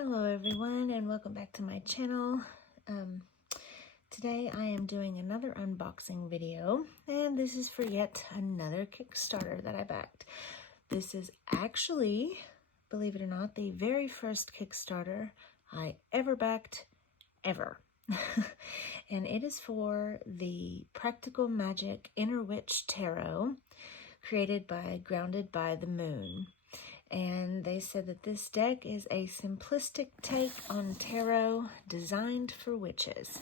Hello everyone and welcome back to my channel. Today I am doing another unboxing video, and this is for yet another Kickstarter that I backed. This is actually, believe it or not, the very first Kickstarter I ever backed, ever. And it is for the Practical Magic Inner Witch Tarot, created by Grounded by the Moon. And they said that this deck is a simplistic take on tarot designed for witches.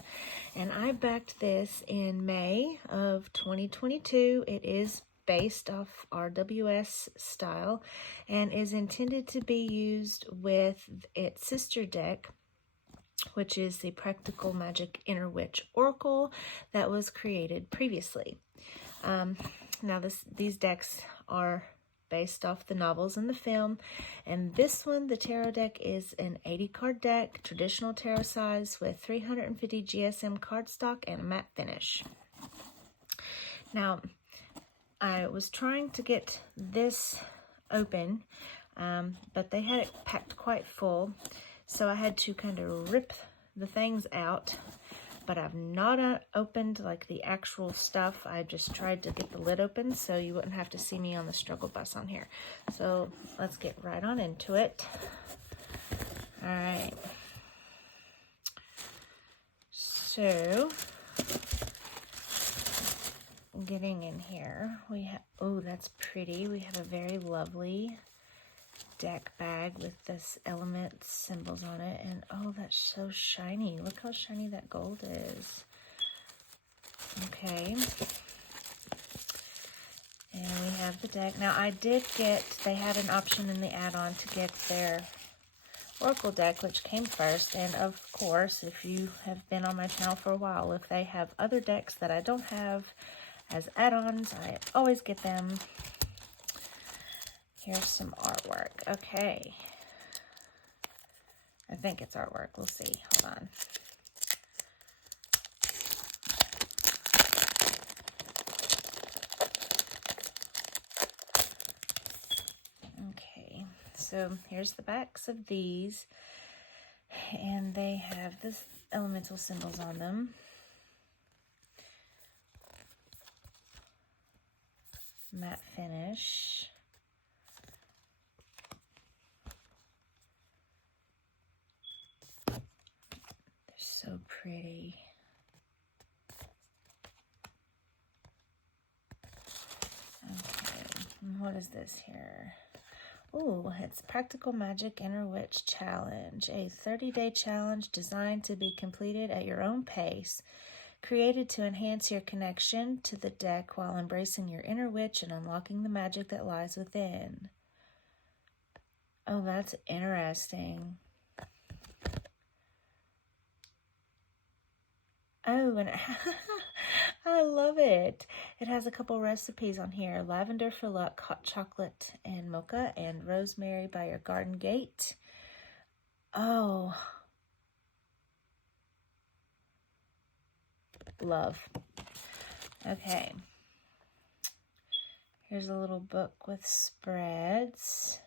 And I backed this in May of 2022. It is based off RWS style and is intended to be used with its sister deck, which is the Practical Magic Inner Witch Oracle that was created previously. Now these decks are based off the novels and the film, and this one, the tarot deck, is an 80 card deck, traditional tarot size, with 350 GSM cardstock and a matte finish. Now I was trying to get this open, but they had it packed quite full, so I had to kind of rip the things out. But I've not opened like the actual stuff. I just tried to get the lid open so you wouldn't have to see me on the struggle bus on here. So let's get right on into it. All right. So getting in here, we have, oh, that's pretty. We have a very lovely deck bag with this element symbols on it, and oh, that's so shiny. Look how shiny that gold is. Okay, and we have the deck. Now I did get, they had an option in the add-on to get their Oracle deck, which came first, and of course, if you have been on my channel for a while, if they have other decks that I don't have as add-ons, I always get them. Here's some artwork. Okay. I think it's artwork. We'll see. Hold on. Okay. So here's the backs of these. And they have this elemental symbols on them. Matte finish. So pretty. Okay, what is this here? Oh, it's Practical Magic Inner Witch Challenge, a 30-day challenge designed to be completed at your own pace, created to enhance your connection to the deck while embracing your inner witch and unlocking the magic that lies within. Oh, that's interesting. Oh, and I love it. It has a couple recipes on here. Lavender for luck, hot chocolate and mocha, and rosemary by your garden gate. Oh. Love. Okay. Here's a little book with spreads.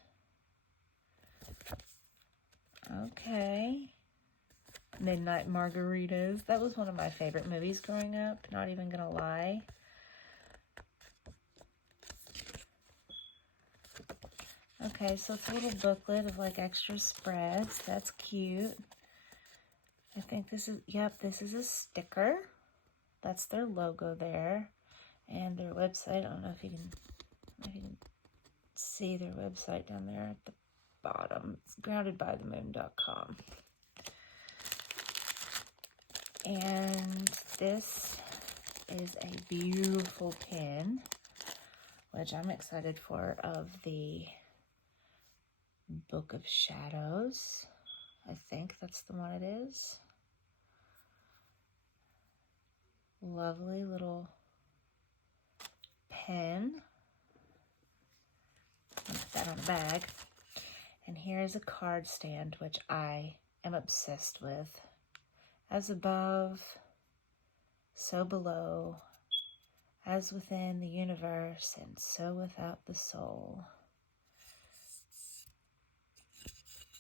Okay. Midnight Margaritas. That was one of my favorite movies growing up, not even gonna lie. Okay, so it's a little booklet of like extra spreads. That's cute. I think this is, yep, this is a sticker. That's their logo there. And their website. I don't know if you can see their website down there at the bottom. It's groundedbythemoon.com. And this is a beautiful pin, which I'm excited for, of the Book of Shadows. I think that's the one it is. Lovely little pen. I'll put that on a bag. And here's a card stand, which I am obsessed with. As above, so below, as within the universe, and so without the soul.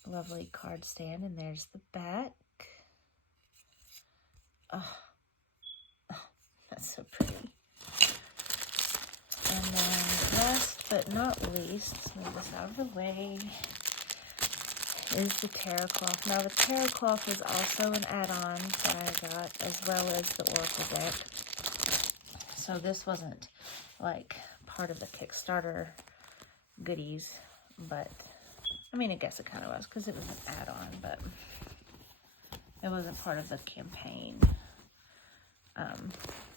lovely card stand, and there's the back. Oh, that's so pretty. And then last but not least, let's move this out of the way, is the tarot cloth. Now the tarot cloth was also an add-on that I got, as well as the oracle deck. So this wasn't like part of the Kickstarter goodies, but I mean, I guess it kind of was because it was an add-on, but it wasn't part of the campaign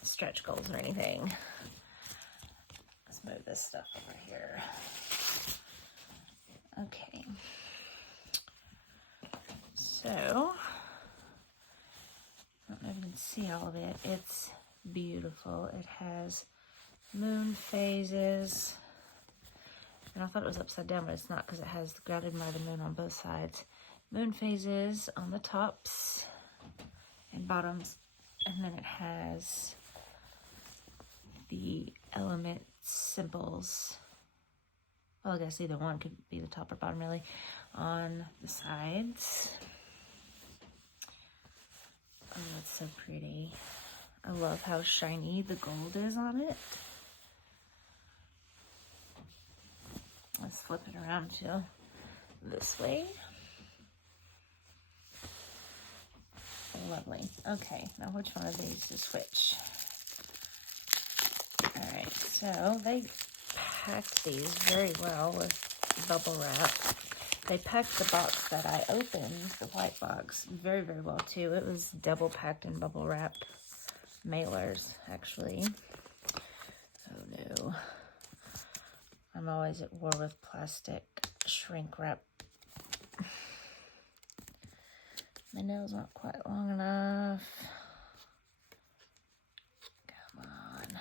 stretch goals or anything. Let's move this stuff over here. Okay. So, I don't know if you can see all of it. It's beautiful. It has moon phases. And I thought it was upside down, but it's not because it has grounded by the moon on both sides. Moon phases on the tops and bottoms. And then it has the element symbols. Well, I guess either one could be the top or bottom, really, on the sides. Oh, that's so pretty. I love how shiny the gold is on it. Let's flip it around to this way. Lovely. Okay, now which one of these to switch? Alright, so they packed these very well with bubble wrap. They packed the box that I opened, the white box, very, very well too. It was double packed in bubble wrap mailers, actually. Oh no. I'm always at war with plastic shrink wrap. My nails aren't quite long enough. Come on.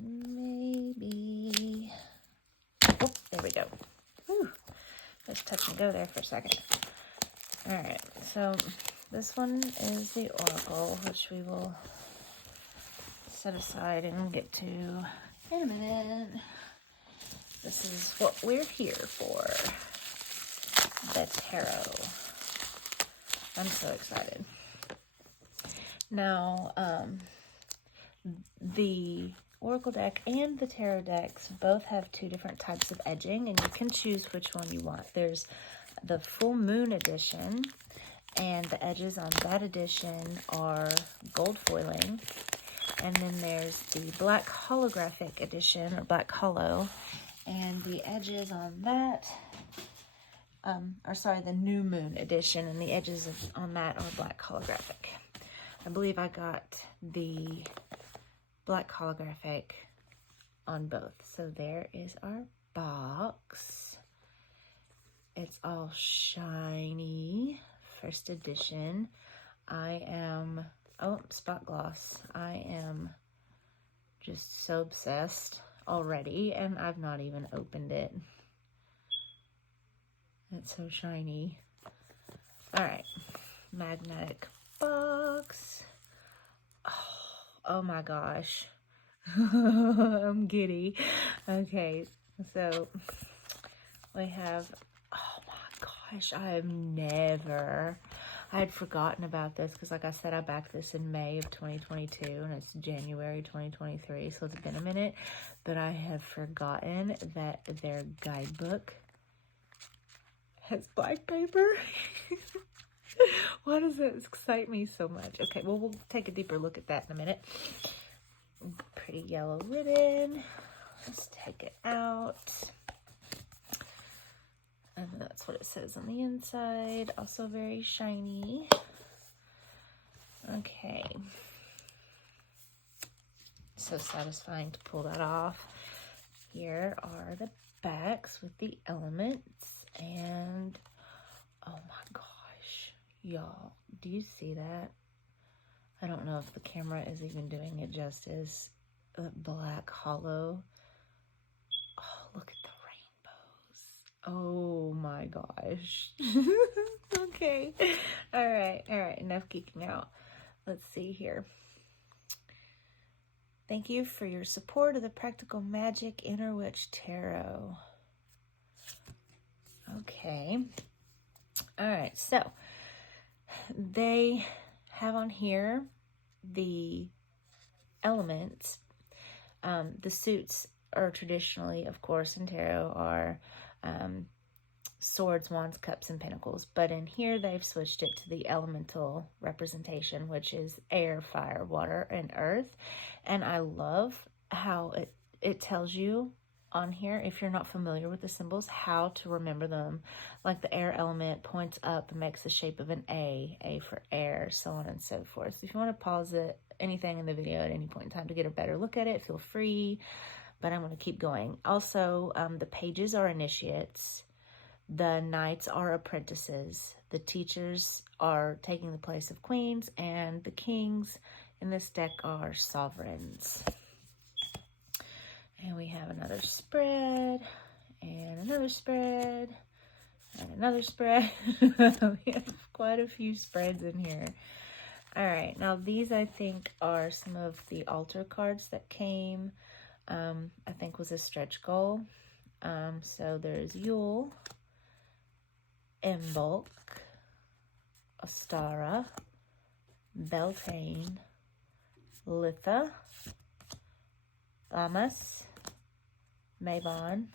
Maybe. Oh, there we go. Whew. Let's touch and go there for a second. Alright, so this one is the oracle, which we will set aside and get to in a minute. This is what we're here for. The tarot. I'm so excited. Now, the oracle deck and the tarot decks both have two different types of edging, and you can choose which one you want. There's the full moon edition, and the edges on that edition are gold foiling. And then there's the black holographic edition, or black hollow, and the edges on that the new moon edition, and the edges on that are black holographic. I believe I got the black holographic on both. So there is our box. It's all shiny, first edition. Spot gloss. I am just so obsessed already, and I've not even opened it. It's so shiny. Alright, magnetic box. Oh my gosh. I'm giddy. Okay, so we have, oh my gosh, I had forgotten about this because, like I said, I backed this in May of 2022 and it's January 2023, so it's been a minute, but I have forgotten that their guidebook has black paper. Why does that excite me so much? Okay, well, we'll take a deeper look at that in a minute. Pretty yellow ribbon. Let's take it out. And that's what it says on the inside. Also very shiny. Okay. So satisfying to pull that off. Here are the backs with the elements. And oh my gosh, y'all, do you see that? I don't know if the camera is even doing it justice. Black hollow. Oh, look at the rainbows. Oh my gosh. Okay. All right, enough geeking out. Let's see here. Thank you for your support of the Practical Magic Inner Witch Tarot. All right, so they have on here the elements. The suits are traditionally, of course, in tarot are swords, wands, cups, and pentacles. But in here, they've switched it to the elemental representation, which is air, fire, water, and earth. And I love how it tells you on here, if you're not familiar with the symbols, how to remember them. Like the air element points up and makes the shape of an A for air, so on and so forth. So if you want to pause it, anything in the video at any point in time to get a better look at it, feel free, but I'm going to keep going. Also, the pages are initiates, the knights are apprentices, the teachers are taking the place of queens, and the kings in this deck are sovereigns. And we have another spread, and another spread, and another spread. We have quite a few spreads in here. All right, now these I think are some of the altar cards that came, I think was a stretch goal. So there's Yule, Imbolc, Ostara, Beltane, Litha, Lammas, Mabon,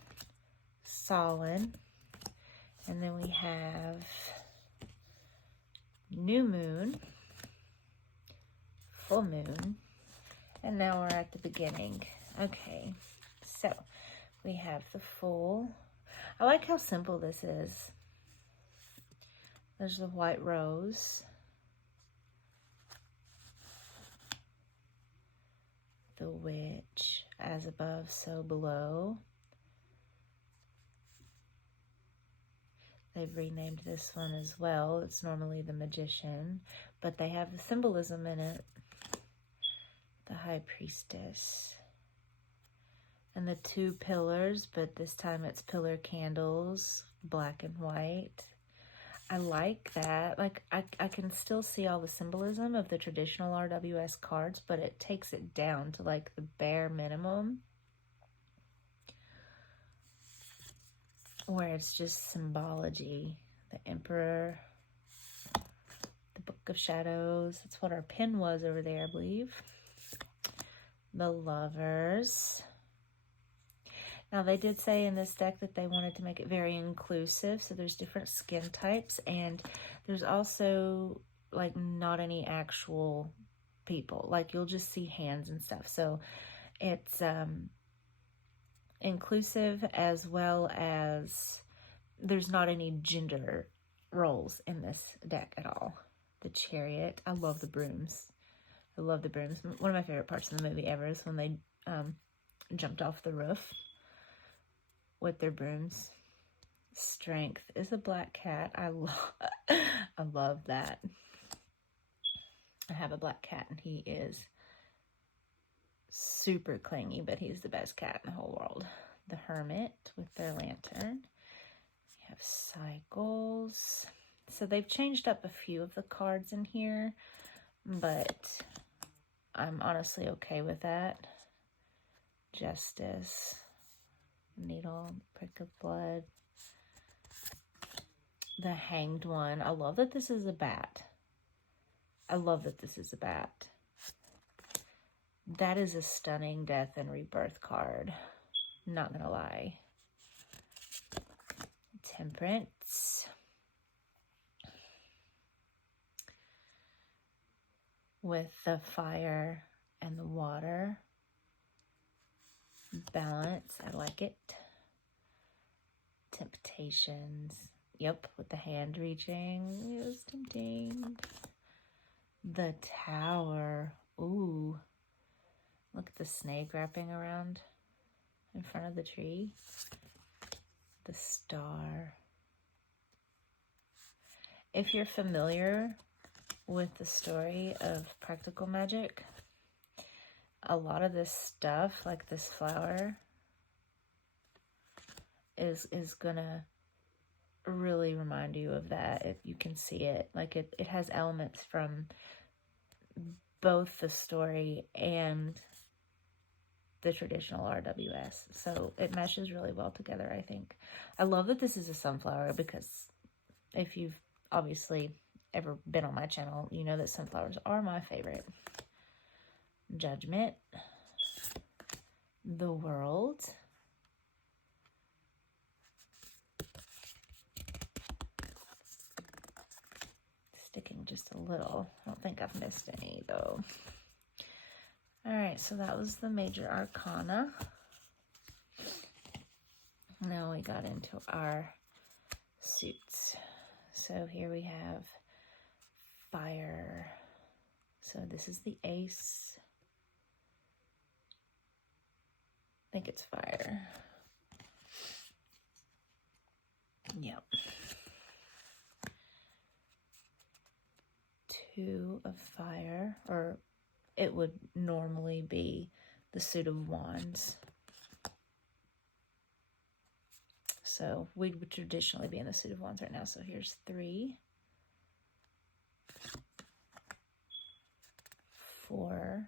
Samhain, and then we have New Moon, Full Moon, and now we're at the beginning. Okay, so we have the Full. I like how simple this is. There's the White Rose, the Witch, as above, so below. They've renamed this one as well. It's normally the Magician, but they have the symbolism in it. The High Priestess. And the two pillars, but this time it's pillar candles, black and white. I like that. Like, I can still see all the symbolism of the traditional RWS cards, but it takes it down to like the bare minimum, where it's just symbology. The Emperor, the Book of Shadows. That's what our pin was over there, I believe. The Lovers. Now, they did say in this deck that they wanted to make it very inclusive, so there's different skin types, and there's also, like, not any actual people. Like, you'll just see hands and stuff. So it's inclusive, as well as there's not any gender roles in this deck at all. The Chariot. I love the brooms. I love the brooms. One of my favorite parts of the movie ever is when they jumped off the roof with their brooms. Strength is a black cat. I love that. I have a black cat and he is super clingy, but he's the best cat in the whole world. The Hermit with their lantern. We have Cycles. So they've changed up a few of the cards in here, but I'm honestly okay with that. Justice. Needle, Prick of Blood, the Hanged One. I love that this is a bat. I love that this is a bat. That is a stunning death and rebirth card. Not gonna lie. Temperance. With the fire and the water. Balance, I like it. Temptations. Yep, with the hand reaching. It was tempting. The Tower. Ooh. Look at the snake wrapping around in front of the tree. The Star. If you're familiar with the story of practical magic, a lot of this stuff, like this flower, is gonna really remind you of that. You can see it. Like, it has elements from both the story and the traditional RWS. So it meshes really well together, I think. I love that this is a sunflower, because if you've obviously ever been on my channel, you know that sunflowers are my favorite. Judgment. The World. Sticking just a little. I don't think I've missed any though. Alright, so that was the major arcana. Now we got into our suits. So here we have fire. So this is the ace. I think it's fire. Yep. 2 of fire, or it would normally be the suit of wands. So we would traditionally be in the suit of wands right now. So here's 3, 4, 5.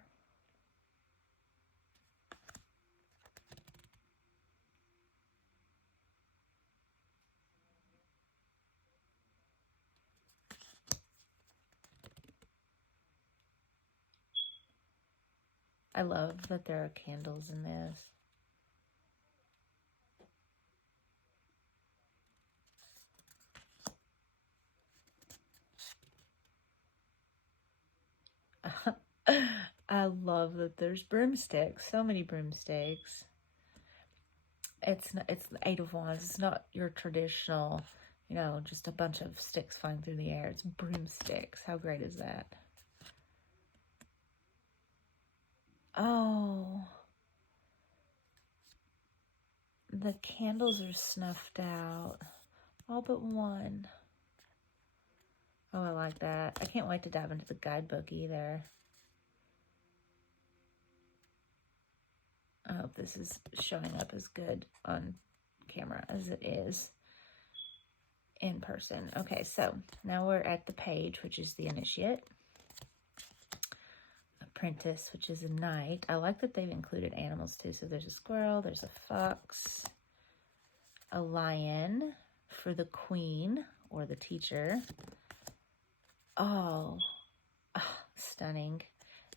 I love that there are candles in this. I love that there's broomsticks. So many broomsticks. It's the 8 of Wands. It's not your traditional, you know, just a bunch of sticks flying through the air. It's broomsticks. How great is that? Oh. The candles are snuffed out. All but one. Oh, I like that. I can't wait to dive into the guidebook either. I hope this is showing up as good on camera as it is in person. Okay, so now we're at the page, which is the initiate. Apprentice, which is a knight. I like that they've included animals too. So there's a squirrel, there's a fox, a lion for the queen or the teacher. Oh, stunning.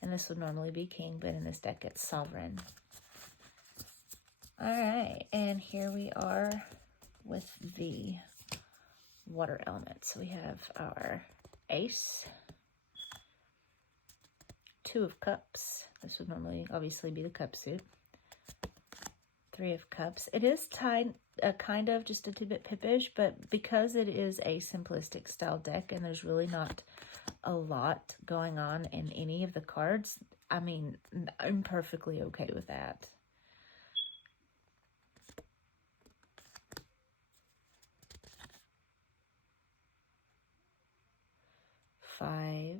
And this would normally be king, but in this deck it's sovereign. All right, and here we are with the water element. So we have our ace, 2 of cups. This would normally obviously be the cup suit. 3 of cups. It is tied kind of just a tidbit pippish, but because it is a simplistic style deck and there's really not a lot going on in any of the cards, I mean, I'm perfectly okay with that. Five.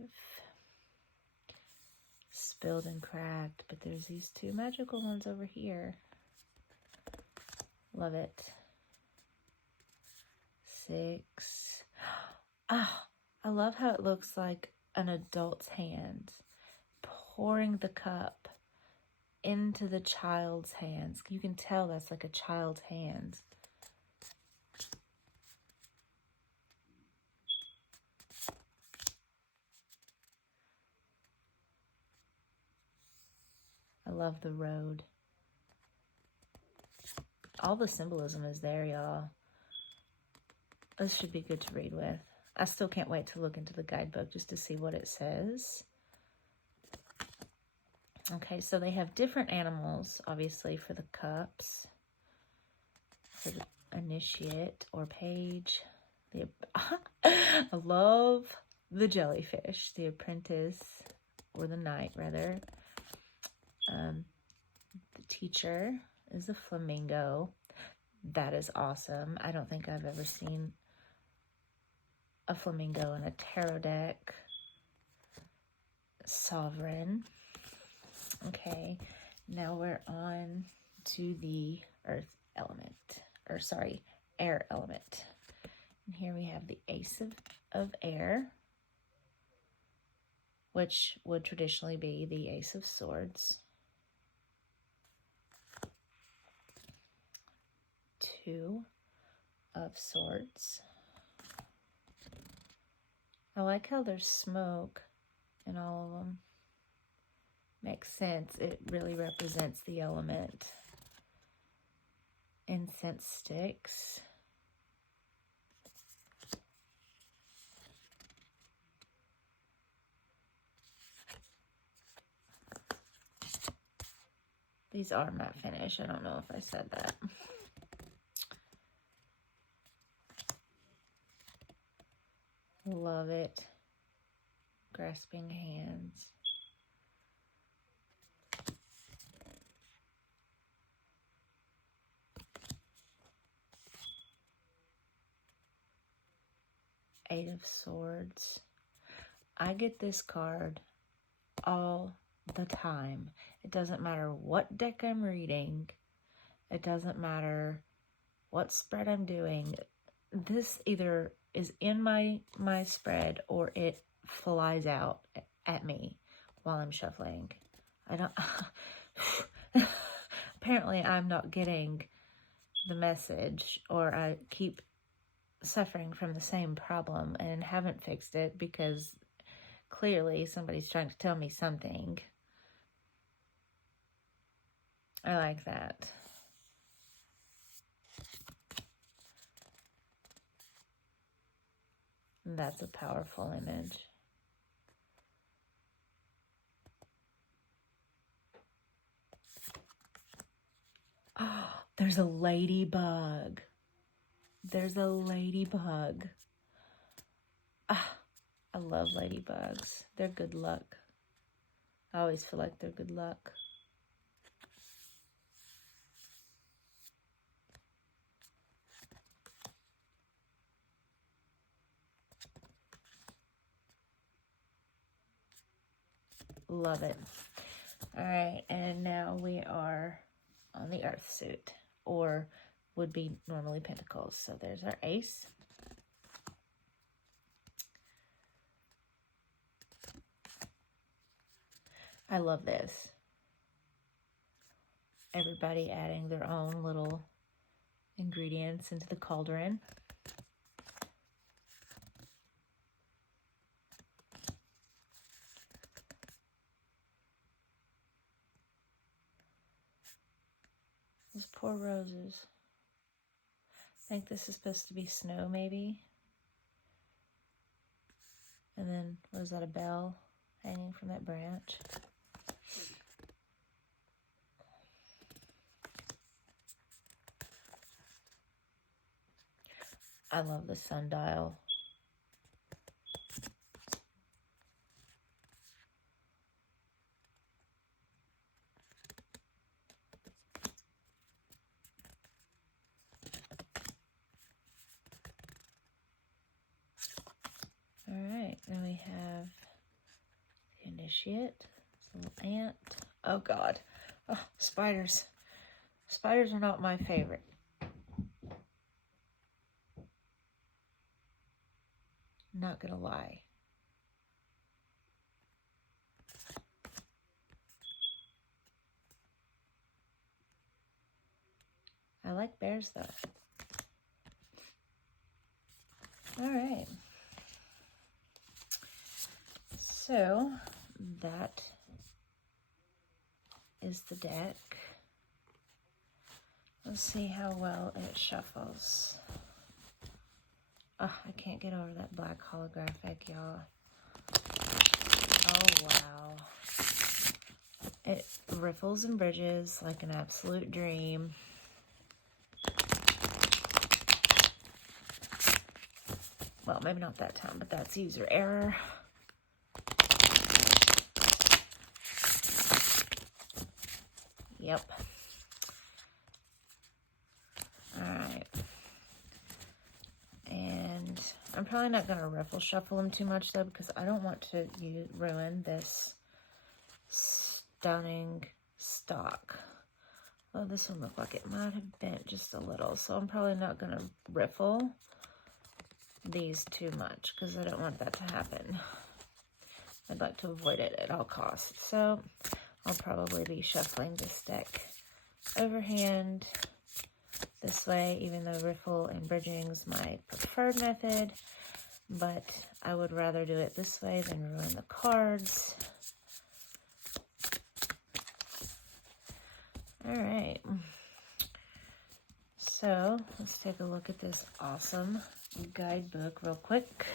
Spilled and cracked, but there's these 2 magical ones over here. Love it. 6. Ah, I love how it looks like an adult's hand pouring the cup into the child's hands. You can tell that's like a child's hand. I love the road. All the symbolism is there, y'all. This should be good to read with. I still can't wait to look into the guidebook just to see what it says. Okay, so they have different animals, obviously, for the cups. For the initiate or page. I love the jellyfish. The apprentice, or the knight, rather. The teacher is a flamingo. That is awesome. I don't think I've ever seen a flamingo in a tarot deck. Sovereign. Okay, now we're on to the earth element, or sorry, air element. And here we have the ace of air, which would traditionally be the ace of swords. 2 of swords. I like how there's smoke in all of them. Makes sense. It really represents the element. Incense sticks. These are matte finish. I don't know if I said that. Love it. Grasping hands. Eight of Swords. I get this card all the time. It doesn't matter what deck I'm reading. It doesn't matter what spread I'm doing. This either is in my spread or it flies out at me while I'm shuffling. I don't... Apparently I'm not getting the message, or I keep suffering from the same problem and haven't fixed it because clearly somebody's trying to tell me something. I like that. That's a powerful image. Oh, there's a ladybug. There's a ladybug. Ah, I love ladybugs. They're good luck. I always feel like they're good luck. Love it. All right, and now we are on the Earth suit, or would be normally Pentacles. So there's our Ace. I love this. Everybody adding their own little ingredients into the cauldron. Those poor roses. I think this is supposed to be snow, maybe. And then, what is that, a bell hanging from that branch? I love the sundial. All right, then we have the initiate, this little ant. Oh God, oh, spiders. Spiders are not my favorite. Not gonna lie. I like bears though. All right. So that is the deck. Let's see how well it shuffles. Oh, I can't get over that black holographic, y'all. Oh, wow. It ripples and bridges like an absolute dream. Well, maybe not that time, but that's user error. Yep. Alright. And I'm probably not going to riffle shuffle them too much, though, because I don't want to ruin this stunning stock. Oh, this one looked like it might have bent just a little, so I'm probably not going to riffle these too much because I don't want that to happen. I'd like to avoid it at all costs. So I'll probably be shuffling this deck overhand this way, even though riffle and bridging is my preferred method. but I would rather do it this way than ruin the cards. All right. So let's take a look at this awesome guidebook real quick.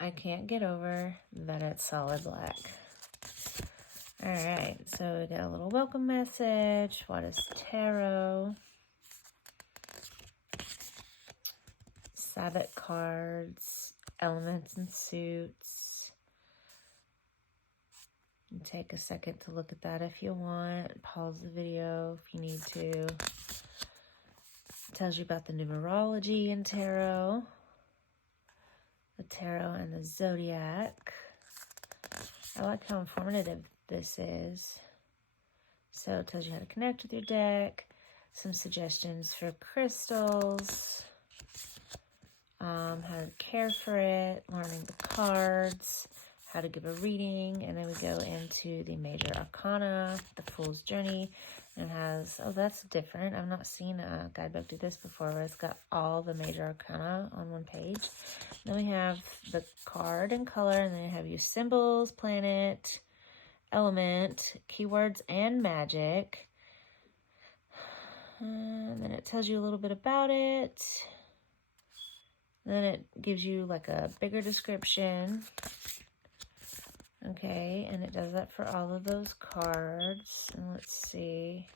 I can't get over that it's solid black. All right, so we got a little welcome message. What is tarot? Sabbath cards, elements and suits. And take a second to look at that if you want. Pause the video if you need to. It tells you about the numerology in tarot, the tarot and the zodiac. I like how informative this is. So it tells you how to connect with your deck, some suggestions for crystals, how to care for it, learning the cards, how to give a reading, and then we go into the major arcana, the Fool's Journey, and it has, oh, that's different. I've not seen a guidebook do this before, where it's got all the major arcana on one page. Then we have the card and color, and then you have your symbols, planet, element, keywords, and magic. And then it tells you a little bit about it. Then it gives you like a bigger description. Okay, and it does that for all of those cards. And let's see.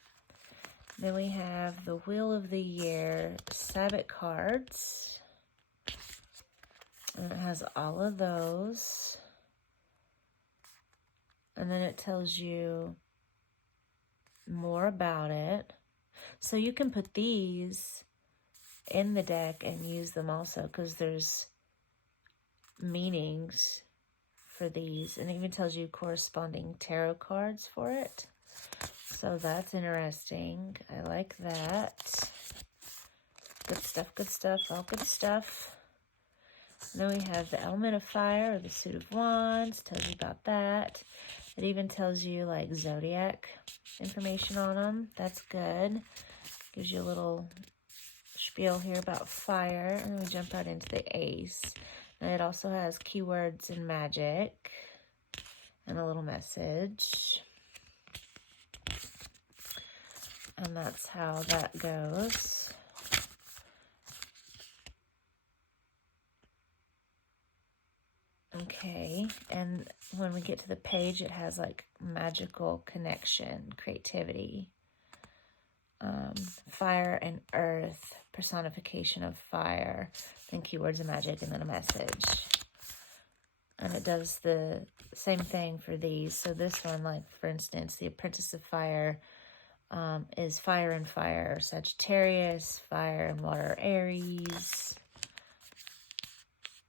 Then we have the Wheel of the Year Sabbath cards. And it has all of those. And then it tells you more about it. So you can put these in the deck and use them also, because there's meanings for these, and it even tells you corresponding tarot cards for it. So that's interesting. I like that. Good stuff, all good stuff. And then we have the element of fire, or the suit of wands. Tells you about that. It even tells you like zodiac information on them. That's good. Gives you a little spiel here about fire. And then we jump out into the ace. And it also has keywords and magic and a little message. And that's how that goes. Okay, and when we get to the page, it has like magical connection, creativity, fire and earth, personification of fire, then keywords and magic, and then a message. And it does the same thing for these. So this one, like for instance, the Apprentice of Fire is fire and fire, Sagittarius, fire and water, Aries,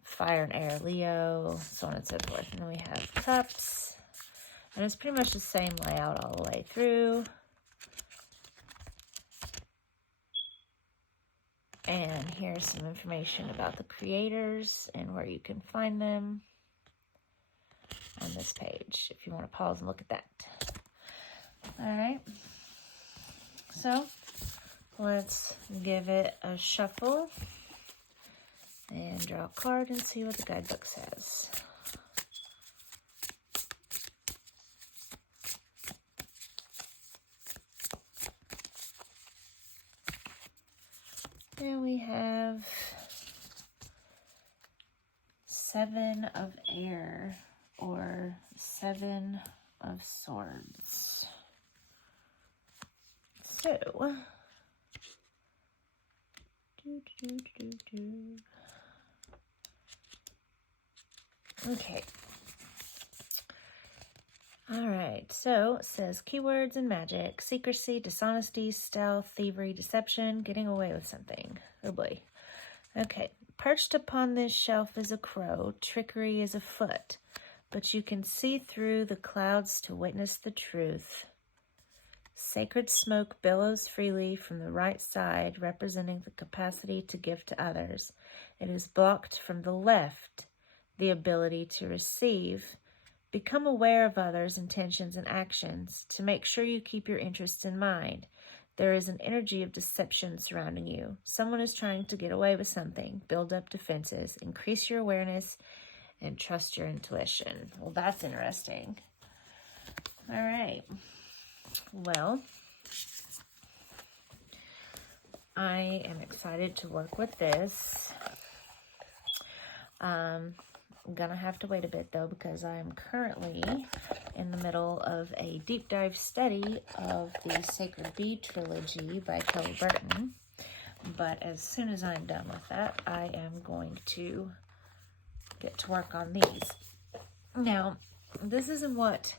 fire and air, Leo, so on and so forth. And then we have cups, and it's pretty much the same layout all the way through. And here's some information about the creators and where you can find them on this page, if you want to pause and look at that. All right, so let's give it a shuffle and draw a card and see what the guidebook says. And we have Seven of Air, or Seven of Swords. So, okay. All right, so it says keywords and magic, secrecy, dishonesty, stealth, thievery, deception, getting away with something. Oh boy. Okay, perched upon this shelf is a crow, trickery is afoot, but you can see through the clouds to witness the truth. Sacred smoke billows freely from the right side, representing the capacity to give to others. It is blocked from the left, the ability to receive. Become aware of others' intentions and actions to make sure you keep your interests in mind. There is an energy of deception surrounding you. Someone is trying to get away with something. Build up defenses. Increase your awareness and trust your intuition. Well, that's interesting. All right. Well, I am excited to work with this. I'm going to have to wait a bit, though, because I am currently in the middle of a deep dive study of the Sacred Bee trilogy by Kelly Burton. But as soon as I'm done with that, I am going to get to work on these. Now, this isn't what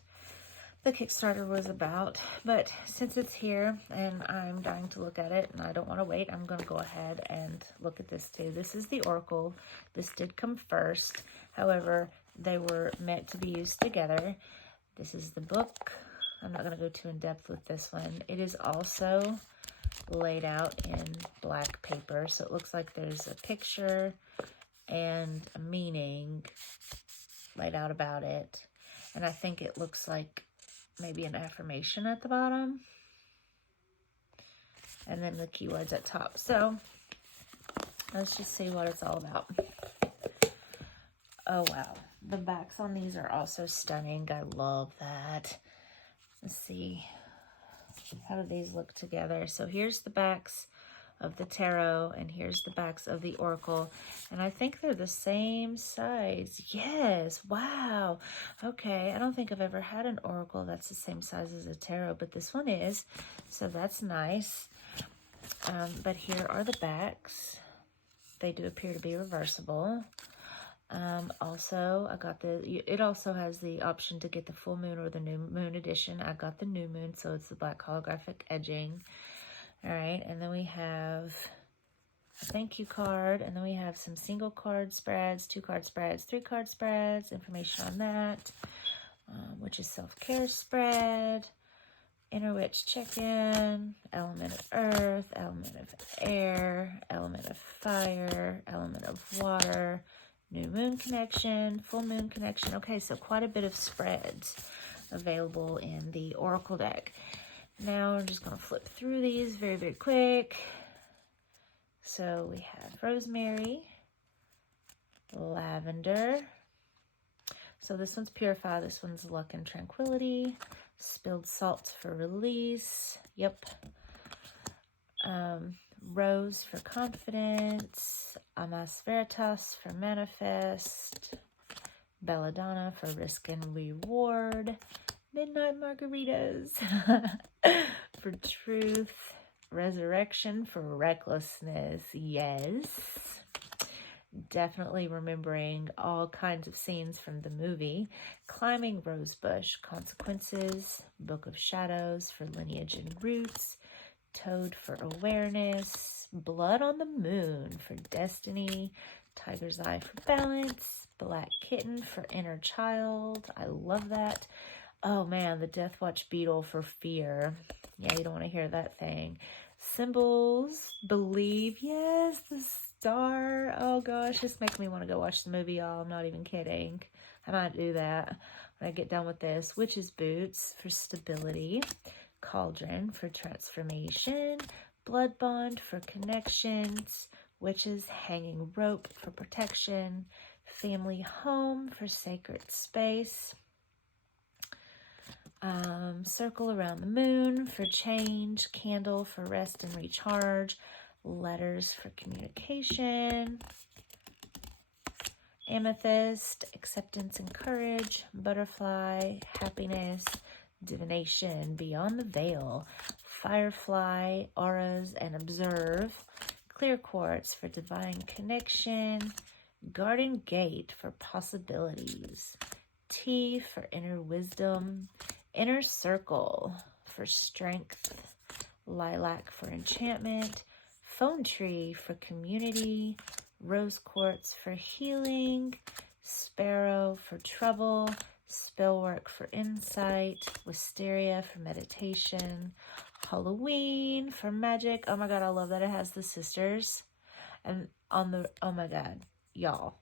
the Kickstarter was about, but since it's here and I'm dying to look at it and I don't want to wait, I'm going to go ahead and look at this too. This is the Oracle. This did come first. However, they were meant to be used together. This is the book. I'm not going to go too in depth with this one. It is also laid out in black paper, so it looks like there's a picture and a meaning laid out about it. And I think it looks like maybe an affirmation at the bottom, and then the keywords at top. So let's just see what it's all about. Oh wow, the backs on these are also stunning. I love that. Let's see, how do these look together? So here's the backs of the tarot, and here's the backs of the Oracle, and I think they're the same size. Yes, wow. Okay, I don't think I've ever had an Oracle that's the same size as a tarot, but this one is, so that's nice. But here are the backs. They do appear to be reversible. Also, I got it also has the option to get the full moon or the new moon edition. I got the new moon, so it's the black holographic edging. All right, and then we have a thank you card, and then we have some single card spreads, 2-card spreads, 3-card spreads, information on that, which is self-care spread, inner witch check-in, element of earth, element of air, element of fire, element of water, new moon connection, full moon connection. Okay, so quite a bit of spreads available in the Oracle deck. Now I'm just going to flip through these very, very quick. So we have rosemary, lavender. So this one's purify, this one's luck and tranquility. Spilled salt for release. Yep. Rose for confidence. Amas veritas for manifest. Belladonna for risk and reward. Midnight margaritas for truth. Resurrection for recklessness. Yes. Definitely remembering all kinds of scenes from the movie. Climbing rosebush. Consequences. Book of shadows for lineage and roots. Toad for awareness. Blood on the moon for destiny. Tiger's eye for balance. Black kitten for inner child. I love that. Oh man, the Death Watch beetle for fear. Yeah, you don't want to hear that thing. Symbols, believe, yes, the star. Oh gosh, this makes me want to go watch the movie, y'all. I'm not even kidding. I might do that when I get done with this. Witch's boots for stability. Cauldron for transformation. Blood bond for connections. Witch's hanging rope for protection. Family home for sacred space. Circle around the moon for change. Candle for rest and recharge. Letters for communication. Amethyst, acceptance and courage. Butterfly, happiness. Divination, beyond the veil. Firefly, auras and observe. Clear quartz for divine connection. Garden gate for possibilities. Tea for inner wisdom. Inner circle for strength. Lilac for enchantment. Phone tree for community. Rose quartz for healing. Sparrow for trouble. Spellwork for insight. Wisteria for meditation. Halloween for magic. Oh my god, I love that it has the sisters. And on the, oh my god, y'all.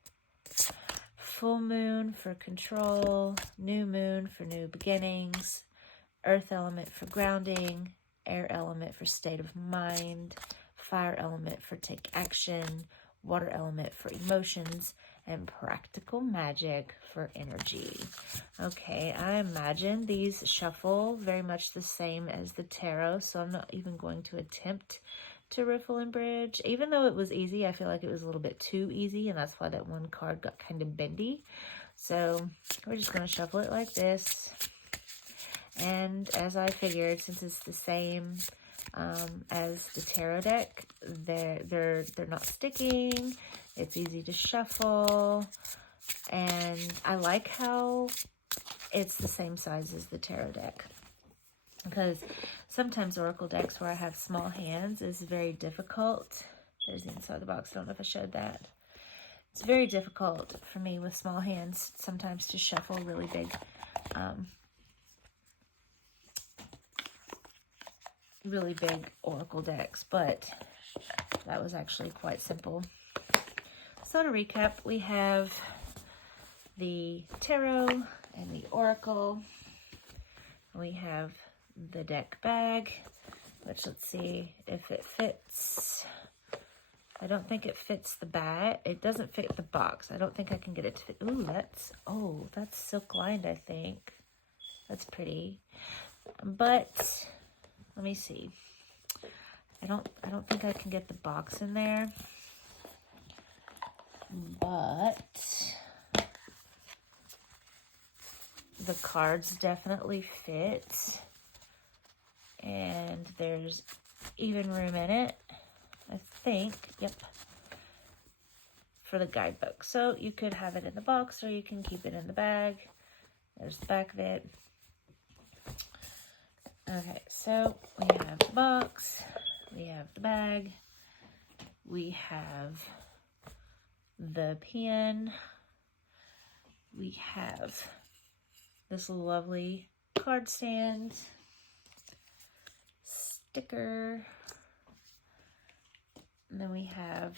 Full moon for control. New moon for new beginnings. Earth element for grounding. air element for state of mind, fire element for take action, water element for emotions, and practical magic for energy. Okay, I imagine these shuffle very much the same as the tarot, so I'm not even going to attempt to riffle and bridge. Even though it was easy, I feel like it was a little bit too easy, and that's why that one card got kind of bendy. So we're just going to shuffle it like this. And as I figured, since it's the same as the tarot deck, they're not sticking. It's easy to shuffle, and I like how it's the same size as the tarot deck, because sometimes oracle decks where I have small hands is very difficult. There's the inside of the box. I don't know if I showed that. It's very difficult for me with small hands sometimes to shuffle really big oracle decks, but that was actually quite simple. So to recap, we have the tarot and the oracle. We have the deck bag, which let's see if it fits. I don't think it fits the bag. It doesn't fit the box. I don't think I can get it to fit. Ooh, that's silk lined, I think. That's pretty. But let me see. I don't think I can get the box in there. But the cards definitely fit. And there's even room in it, I think. Yep. For the guidebook. So you could have it in the box or you can keep it in the bag. There's the back of it. Okay, so we have the box. We have the bag. We have the pen. We have this lovely card stand, sticker, and then we have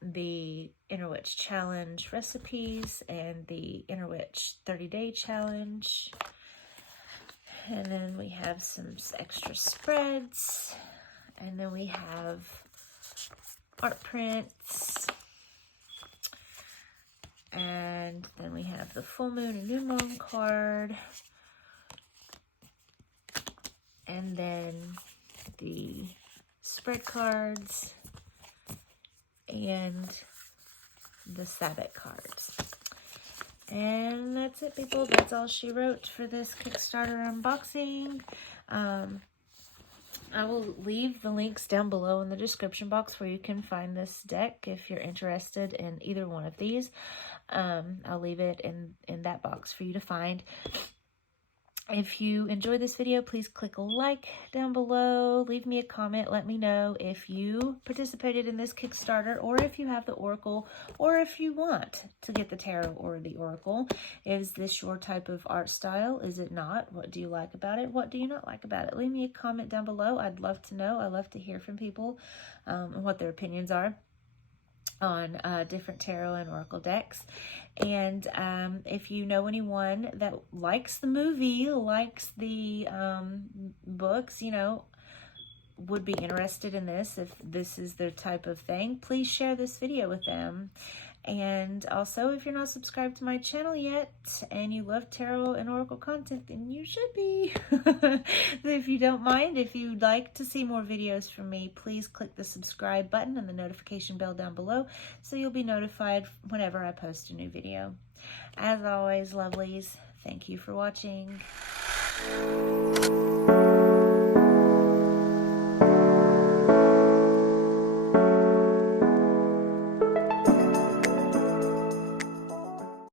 the Inner Witch Challenge recipes and the Inner Witch 30-day challenge, and then we have some extra spreads, and then we have art prints. And then we have the full moon and new moon card. And then the spread cards and the Sabbath cards. And that's it, people. That's all she wrote for this Kickstarter unboxing. I will leave the links down below in the description box where you can find this deck if you're interested in either one of these. I'll leave it in that box for you to find. If you enjoyed this video, please click a like down below. Leave me a comment. Let me know if you participated in this Kickstarter or if you have the Oracle or if you want to get the Tarot or the Oracle. Is this your type of art style? Is it not? What do you like about it? What do you not like about it? Leave me a comment down below. I'd love to know. I love to hear from people and what their opinions are on different tarot and oracle decks. And if you know anyone that likes the movie, likes the books, you know, would be interested in this, if this is their type of thing, please share this video with them. And also, if you're not subscribed to my channel yet and you love tarot and oracle content, then you should be. If you don't mind, if you'd like to see more videos from me, please click the subscribe button and the notification bell down below so you'll be notified whenever I post a new video. As always, lovelies, thank you for watching.